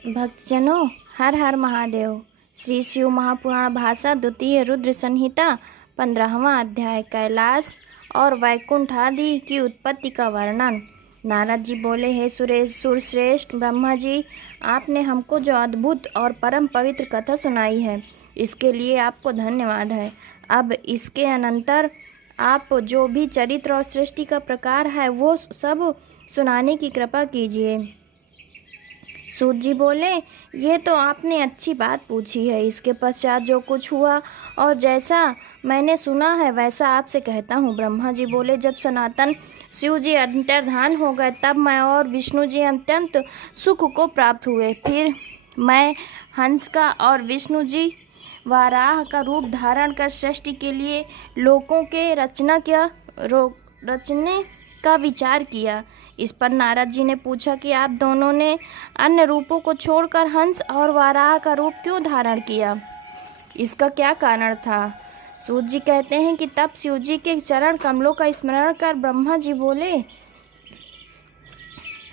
भक्तजनों, हर हर महादेव। श्री शिव महापुराण भाषा द्वितीय रुद्र संहिता 15वां अध्याय कैलाश और वैकुंठ आदि की उत्पत्ति का वर्णन। नारद जी बोले, हे सुरश्रेष्ठ ब्रह्मा जी, आपने हमको जो अद्भुत और परम पवित्र कथा सुनाई है, इसके लिए आपको धन्यवाद है। अब इसके अनंतर आप जो भी चरित्र और सृष्टि का प्रकार है वो सब सुनाने की कृपा कीजिए। सूत जी बोले, ये तो आपने अच्छी बात पूछी है। इसके पश्चात जो कुछ हुआ और जैसा मैंने सुना है वैसा आपसे कहता हूँ। ब्रह्मा जी बोले, जब सनातन शिव जी अंतर्धान हो गए तब मैं और विष्णु जी अत्यंत सुख को प्राप्त हुए। फिर मैं हंस का और विष्णु जी वाराह का रूप धारण कर सृष्टि के लिए लोकों के रचने का विचार किया। इस पर नारद जी ने पूछा कि आप दोनों ने अन्य रूपों को छोड़कर हंस और वाराह का रूप क्यों धारण किया? इसका क्या कारण था? सूत जी कहते हैं कि तब शिव जी के चरण कमलों का स्मरण कर ब्रह्मा जी बोले,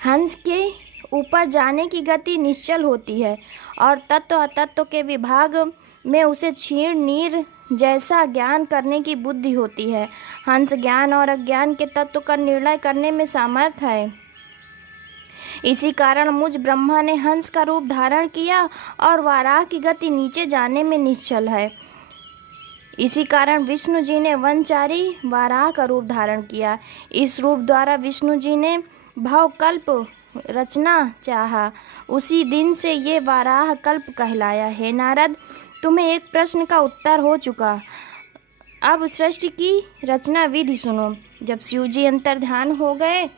हंस के ऊपर जाने की गति निश्चल होती है और तत्व अतत्व के विभाग में उसे क्षीण नीर जैसा ज्ञान करने की बुद्धि होती है। हंस ज्ञान और अज्ञान के तत्व का निर्णय करने में समर्थ है। इसी कारण मुझ ब्रह्मा ने हंस का रूप धारण किया और वाराह की गति नीचे जाने में निश्चल है। इसी कारण विष्णु जी ने वनचारी वाराह का रूप धारण किया। इस रूप द्वारा विष्णु जी ने भवकल्प रचना चाहा। उसी दिन से ये वाराह कल्प कहलाया। हे नारद, तुम्हें एक प्रश्न का उत्तर हो चुका। अब सृष्टि की रचना विधि सुनो। जब शिव जी अंतर्ध्यान हो गए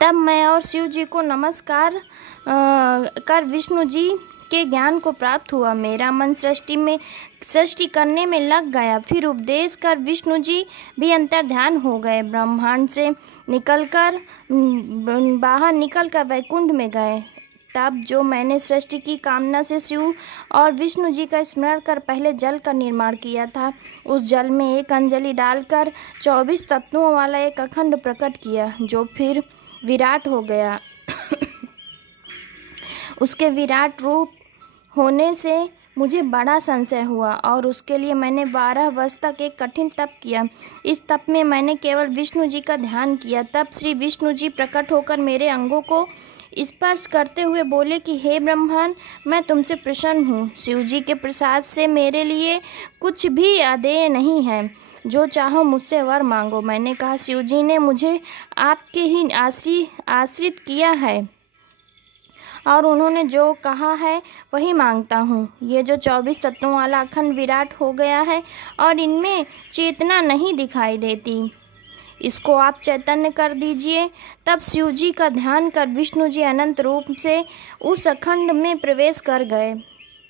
तब मैं और शिव जी को नमस्कार कर विष्णु जी के ज्ञान को प्राप्त हुआ। मेरा मन सृष्टि करने में लग गया। फिर उपदेश कर विष्णु जी भी अंतर्ध्यान हो गए। ब्रह्मांड से बाहर निकलकर वैकुंठ में गए। तब जो मैंने सृष्टि की कामना से शिव और विष्णु जी का स्मरण कर पहले जल का निर्माण किया था, उस जल में एक अंजलि डालकर 24 तत्वों वाला एक अखंड प्रकट किया, जो फिर विराट हो गया। उसके विराट रूप होने से मुझे बड़ा संशय हुआ और उसके लिए मैंने 12 वर्ष तक एक कठिन तप किया। इस तप में मैंने केवल विष्णु जी का ध्यान किया। तब श्री विष्णु जी प्रकट होकर मेरे अंगों को स्पर्श करते हुए बोले कि हे ब्रह्मन, मैं तुमसे प्रसन्न हूँ। शिव जी के प्रसाद से मेरे लिए कुछ भी अदेय नहीं है। जो चाहो मुझसे वर मांगो। मैंने कहा, शिव जी ने मुझे आपके ही आश्रित किया है और उन्होंने जो कहा है वही मांगता हूँ। ये जो 24 तत्वों वाला अखंड विराट हो गया है और इनमें चेतना नहीं दिखाई देती, इसको आप चैतन्य कर दीजिए। तब शिव जी का ध्यान कर विष्णु जी अनंत रूप से उस अखंड में प्रवेश कर गए।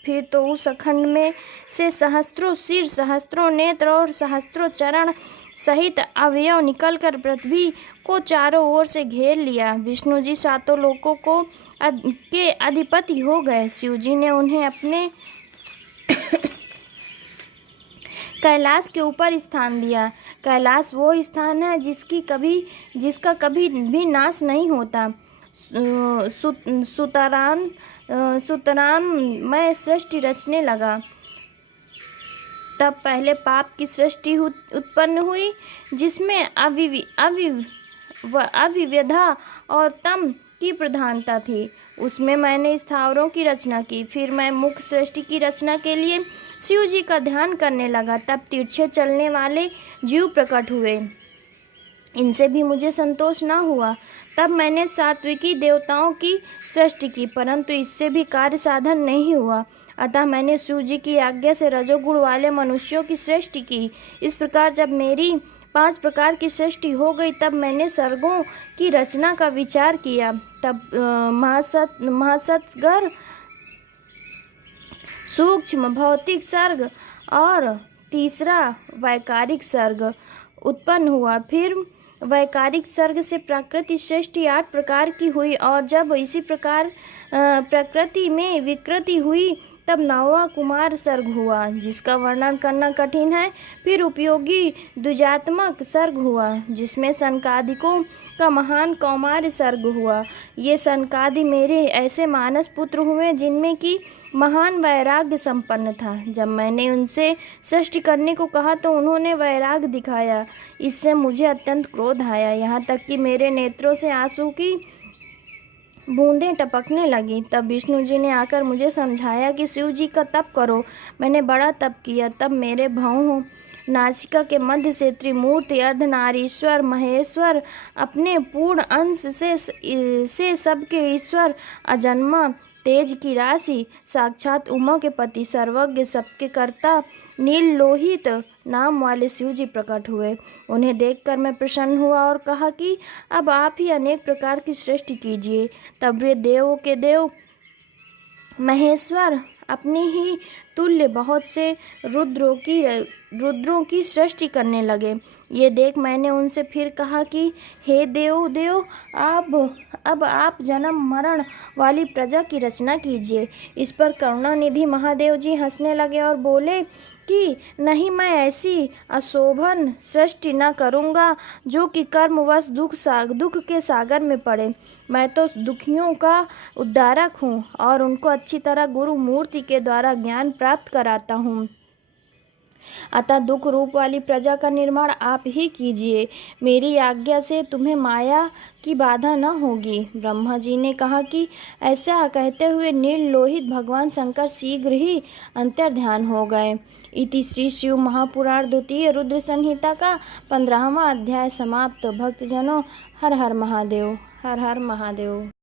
फिर तो उस अखंड में से सहस्त्रों सिर, सहस्त्रों नेत्र और सहस्त्रों चरण सहित अवयव निकलकर पृथ्वी को चारों ओर से घेर लिया। विष्णु जी सातों लोकों के अधिपति हो गए। शिव जी ने उन्हें अपने कैलाश के ऊपर स्थान दिया। कैलाश वो स्थान है जिसका कभी भी नाश नहीं होता। सुतराम मैं सृष्टि रचने लगा। तब पहले पाप की सृष्टि उत्पन्न हुई, जिसमें अविव्यधा और तम की प्रधानता थी। उसमें मैंने स्थावरों की रचना की। फिर मैं मुख्य सृष्टि की रचना के लिए शिव जी का ध्यान करने लगा। तब तिरछे चलने वाले जीव प्रकट हुए। इनसे भी मुझे संतोष न हुआ। तब मैंने सात्विकी देवताओं की सृष्टि की, परंतु इससे भी कार्य साधन नहीं हुआ। अतः मैंने शिव जी की आज्ञा से रजोगुण वाले मनुष्यों की सृष्टि की। इस प्रकार जब मेरी 5 प्रकार की सृष्टि हो गई तब मैंने सर्गों की रचना का विचार किया। तब महासत्गर, सूक्ष्म भौतिक सर्ग और तीसरा वैकारिक सर्ग उत्पन्न हुआ। फिर वैकारिक सर्ग से प्रकृति सृष्टि 8 प्रकार की हुई और जब इसी प्रकार प्रकृति में विकृति हुई तब 9वां कुमार सर्ग हुआ, जिसका वर्णन करना कठिन है। फिर उपयोगी द्विजात्मक सर्ग हुआ, जिसमें सनकादिकों का महान कौमार्य सर्ग हुआ। ये सनकादि मेरे ऐसे मानस पुत्र हुए जिनमें कि महान वैराग्य संपन्न था। जब मैंने उनसे सृष्टि करने को कहा तो उन्होंने वैराग्य दिखाया। इससे मुझे अत्यंत क्रोध आया, यहाँ तक कि मेरे नेत्रों से आंसू की बूंदें टपकने लगी। तब विष्णु जी ने आकर मुझे समझाया कि शिव जी का तप करो। मैंने बड़ा तप किया। तब मेरे भौहों नासिका के मध्य से त्रिमूर्ति अर्धनारीश्वर महेश्वर अपने पूर्ण अंश से सबके ईश्वर अजन्मा तेज की राशि साक्षात उमा के पति सर्वज्ञ सबके कर्ता नील लोहित नाम वाले शिव जी प्रकट हुए। उन्हें देखकर मैं प्रसन्न हुआ और कहा कि अब आप ही अनेक प्रकार की सृष्टि कीजिए। तब वे देवों के देव महेश्वर अपने ही तुल्य बहुत से रुद्रों की सृष्टि करने लगे। ये देख मैंने उनसे फिर कहा कि हे देव अब आप जन्म मरण वाली प्रजा की रचना कीजिए। इस पर करुणानिधि महादेव जी हंसने लगे और बोले कि नहीं, मैं ऐसी अशोभन सृष्टि न करूँगा जो कि कर्मवश दुख के सागर में पड़े। मैं तो दुखियों का उद्धारक हूँ और उनको अच्छी तरह गुरु मूर्ति के द्वारा ज्ञान प्राप्त कराता हूँ। अतः दुख रूप वाली प्रजा का निर्माण आप ही कीजिए। मेरी आज्ञा से तुम्हें माया की बाधा न होगी। ब्रह्मा जी ने कहा कि ऐसा कहते हुए नील लोहित भगवान शंकर शीघ्र ही अंतर्ध्यान हो गए। इति श्री शिव महापुराण द्वितीय रुद्र संहिता का 15वां अध्याय समाप्त। भक्तजनों, हर हर महादेव, हर हर महादेव।